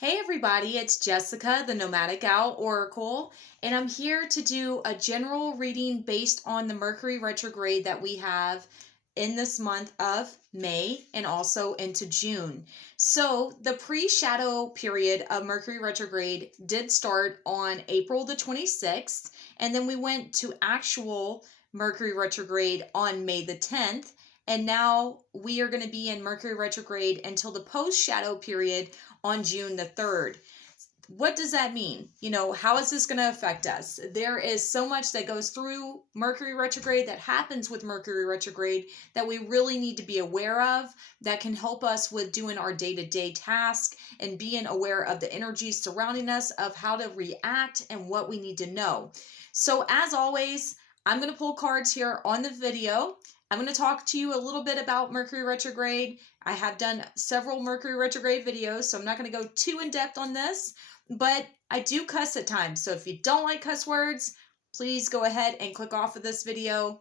Hey everybody, it's Jessica, the Nomadic Owl Oracle, and I'm here to do a general reading based on the Mercury retrograde that we have in this month of May and also into June. So the pre-shadow period of Mercury retrograde did start on April the 26th, and then we went to actual Mercury retrograde on May the 10th. And now we are going to be in Mercury retrograde until the post-shadow period on June the 3rd. What does that mean? How is this going to affect us? There is so much that goes through Mercury retrograde, that happens with Mercury retrograde, that we really need to be aware of, that can help us with doing our day-to-day task and being aware of the energies surrounding us, of how to react and what we need to know. So as always, I'm going to pull cards here on the video. I'm going to talk to you a little bit about Mercury retrograde. I have done several Mercury retrograde videos, so I'm not going to go too in depth on this, but I do cuss at times. So if you don't like cuss words, please go ahead and click off of this video.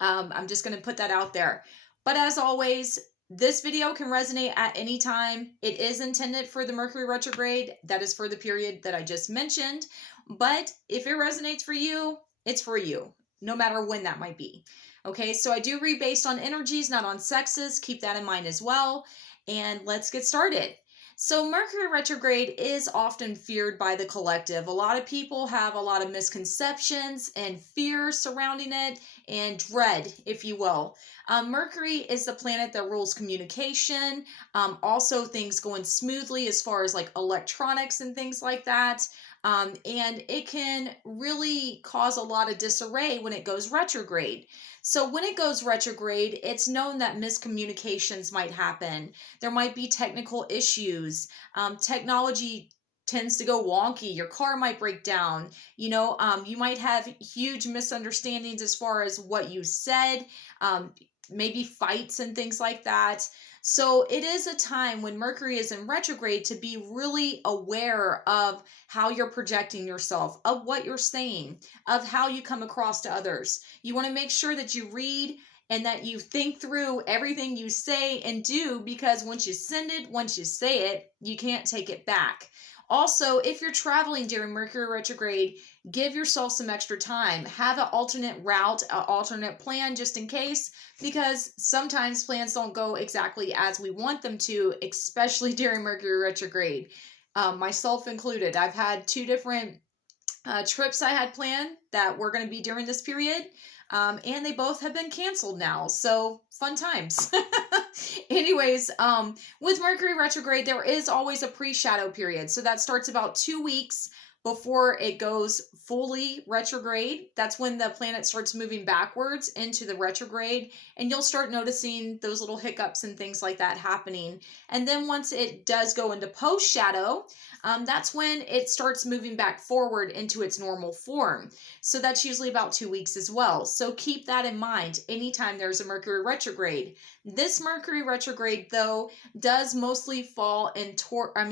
I'm just going to put that out there. But as always, this video can resonate at any time. It is intended for the Mercury retrograde. That is for the period that I just mentioned. But if it resonates for you, it's for you, no matter when that might be. Okay, so I do read based on energies, not on sexes. Keep that in mind as well. And let's get started. So Mercury retrograde is often feared by the collective. A lot of people have a lot of misconceptions and fear surrounding it, and dread, if you will. Mercury is the planet that rules communication, also things going smoothly as far as like electronics and things like that. And it can really cause a lot of disarray when it goes retrograde. So when it goes retrograde, it's known that miscommunications might happen. There might be technical issues. Technology tends to go wonky. Your car might break down. You might have huge misunderstandings as far as what you said, maybe fights and things like that. So it is a time when Mercury is in retrograde to be really aware of how you're projecting yourself, of what you're saying, of how you come across to others. You want to make sure that you read and that you think through everything you say and do, because once you send it, once you say it, you can't take it back. Also, if you're traveling during Mercury retrograde, give yourself some extra time. Have an alternate route, an alternate plan just in case, because sometimes plans don't go exactly as we want them to, especially during Mercury retrograde. Myself included. I've had two different trips I had planned that were going to be during this period, and they both have been canceled now. So fun times. Anyways, with Mercury retrograde, there is always a pre-shadow period. So that starts about 2 weeks before it goes fully retrograde. That's when the planet starts moving backwards into the retrograde, and you'll start noticing those little hiccups and things like that happening. And then once it does go into post-shadow, that's when it starts moving back forward into its normal form. So that's usually about 2 weeks as well. So keep that in mind anytime there's a Mercury retrograde. This Mercury retrograde, though, does mostly fall in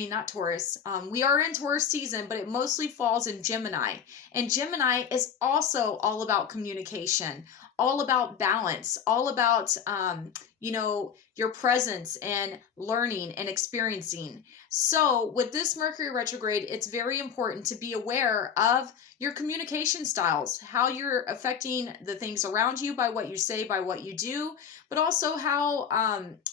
not Taurus. We are in Taurus season, but it mostly falls in Gemini. And Gemini is also all about communication, all about balance, all about, your presence and learning and experiencing. So with this Mercury retrograde, it's very important to be aware of your communication styles, how you're affecting the things around you by what you say, by what you do, but also how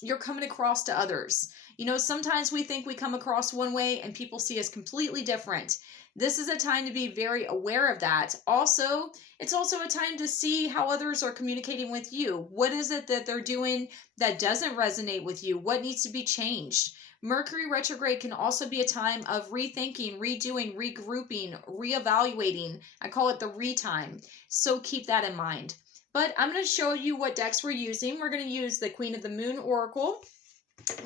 you're coming across to others. Sometimes we think we come across one way and people see us completely different. This is a time to be very aware of that. Also, it's also a time to see how others are communicating with you. What is it that they're doing that doesn't resonate with you? What needs to be changed? Mercury retrograde can also be a time of rethinking, redoing, regrouping, reevaluating. I call it the re-time. So keep that in mind. But I'm going to show you what decks we're using. We're going to use the Queen of the Moon Oracle.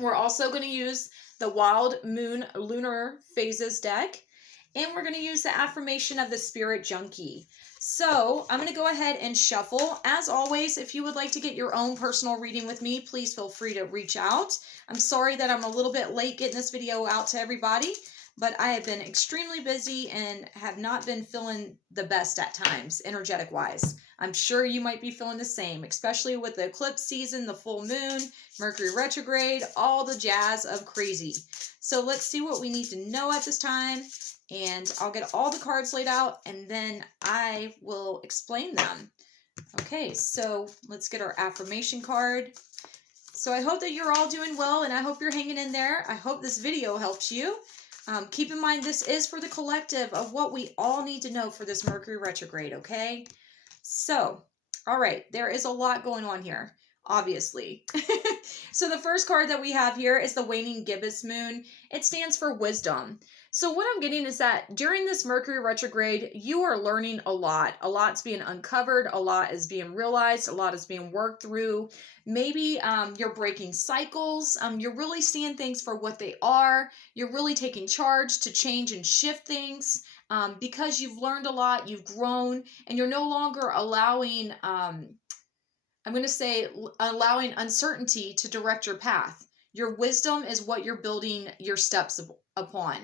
We're also going to use the Wild Moon Lunar Phases deck. And we're going to use the Affirmation of the Spirit Junkie. So I'm going to go ahead and shuffle. As always, if you would like to get your own personal reading with me, please feel free to reach out. I'm sorry that I'm a little bit late getting this video out to everybody, but I have been extremely busy and have not been feeling the best at times, energetic wise. I'm sure you might be feeling the same, especially with the eclipse season, the full moon, Mercury retrograde, all the jazz of crazy. So let's see what we need to know at this time, and I'll get all the cards laid out and then I will explain them. Okay, so let's get our affirmation card. So I hope that you're all doing well, and I hope you're hanging in there. I hope this video helps you. Keep in mind, this is for the collective of what we all need to know for this Mercury retrograde, okay? So, all right, there is a lot going on here, obviously. So the first card that we have here is the Waning Gibbous moon. It stands for wisdom. So what I'm getting is that during this Mercury retrograde, you are learning a lot. A lot's being uncovered. A lot is being realized. A lot is being worked through. Maybe you're breaking cycles. You're really seeing things for what they are. You're really taking charge to change and shift things because you've learned a lot, you've grown, and you're no longer allowing, I'm going to say, allowing uncertainty to direct your path. Your wisdom is what you're building your steps upon.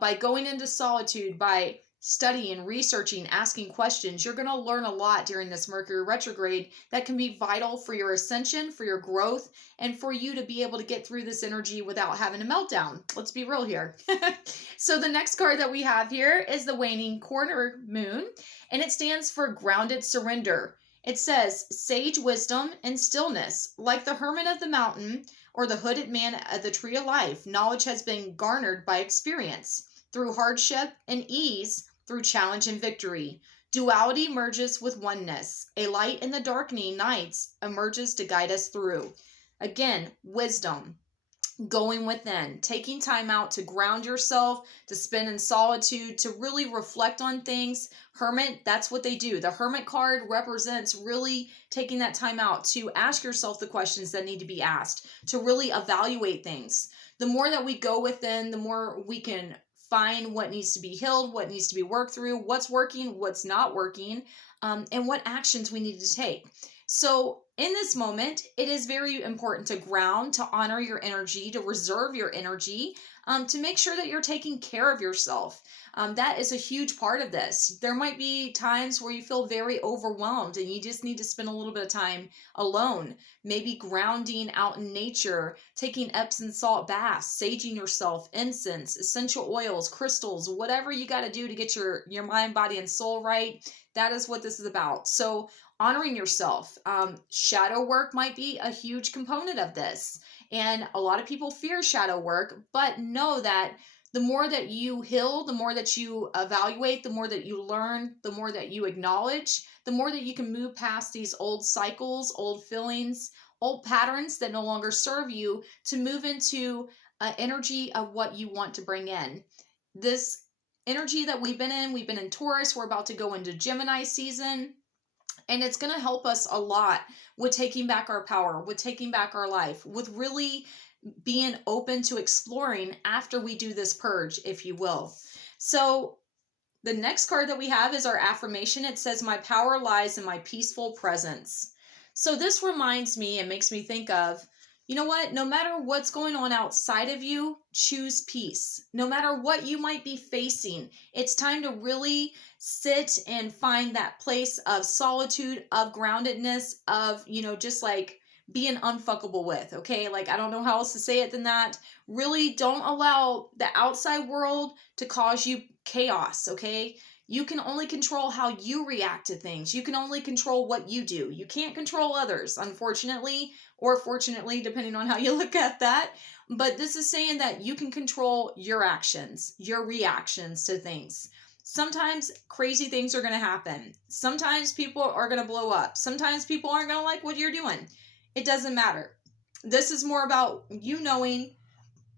By going into solitude, by studying, researching, asking questions, you're going to learn a lot during this Mercury retrograde that can be vital for your ascension, for your growth, and for you to be able to get through this energy without having a meltdown. Let's be real here. So the next card that we have here is the Waning Quarter Moon, and it stands for grounded surrender. It says, sage wisdom and stillness, like the hermit of the mountain or the hooded man of the tree of life, knowledge has been garnered by experience. Through hardship and ease, through challenge and victory, duality merges with oneness. A light in the darkening nights emerges to guide us through. Again, wisdom. Going within, taking time out to ground yourself, to spend in solitude, to really reflect on things. Hermit, that's what they do. The Hermit card represents really taking that time out to ask yourself the questions that need to be asked, to really evaluate things. The more that we go within, the more we can find what needs to be healed, what needs to be worked through, what's working, what's not working, and what actions we need to take. So in this moment, it is very important to ground, to honor your energy, to reserve your energy, to make sure that you're taking care of yourself. That is a huge part of this. There might be times where you feel very overwhelmed and you just need to spend a little bit of time alone, maybe grounding out in nature, taking Epsom salt baths, saging yourself, incense, essential oils, crystals, whatever you got to do to get your mind, body, and soul right. That is what this is about. So honoring yourself. Shadow work might be a huge component of this. And a lot of people fear shadow work, but know that the more that you heal, the more that you evaluate, the more that you learn, the more that you acknowledge, the more that you can move past these old cycles, old feelings, old patterns that no longer serve you, to move into an energy of what you want to bring in. This energy that we've been in Taurus, we're about to go into Gemini season. And it's going to help us a lot with taking back our power, with taking back our life, with really being open to exploring after we do this purge, if you will. So the next card that we have is our affirmation. It says, my power lies in my peaceful presence. So this reminds me and makes me think of, you know what? No matter what's going on outside of you, choose peace. No matter what you might be facing, it's time to really sit and find that place of solitude, of groundedness, of, just like being unfuckable with, okay? Like, I don't know how else to say it than that. Really don't allow the outside world to cause you chaos, okay? You can only control how you react to things. You can only control what you do. You can't control others, unfortunately, or fortunately, depending on how you look at that. But this is saying that you can control your actions, your reactions to things. Sometimes crazy things are going to happen. Sometimes people are going to blow up. Sometimes people aren't going to like what you're doing. It doesn't matter. This is more about you knowing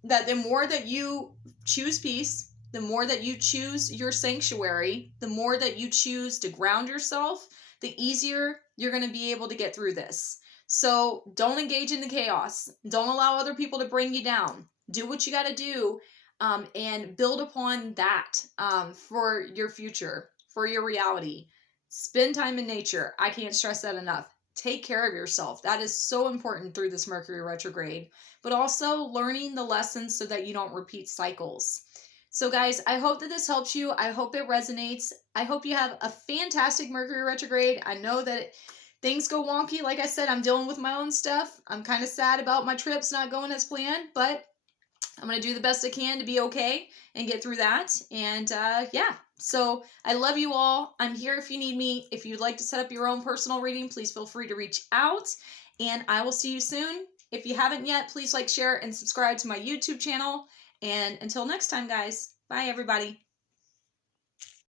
that the more that you choose peace, the more that you choose your sanctuary, the more that you choose to ground yourself, the easier you're going to be able to get through this. So don't engage in the chaos. Don't allow other people to bring you down. Do what you got to do, and build upon that for your future, for your reality. Spend time in nature. I can't stress that enough. Take care of yourself. That is so important through this Mercury retrograde, but also learning the lessons so that you don't repeat cycles. So guys, I hope that this helps you. I hope it resonates. I hope you have a fantastic Mercury retrograde. I know that things go wonky. Like I said, I'm dealing with my own stuff. I'm kind of sad about my trips not going as planned, but I'm going to do the best I can to be okay and get through that. And yeah, so I love you all. I'm here if you need me. If you'd like to set up your own personal reading, please feel free to reach out. And I will see you soon. If you haven't yet, please like, share, and subscribe to my YouTube channel. And until next time, guys, bye everybody.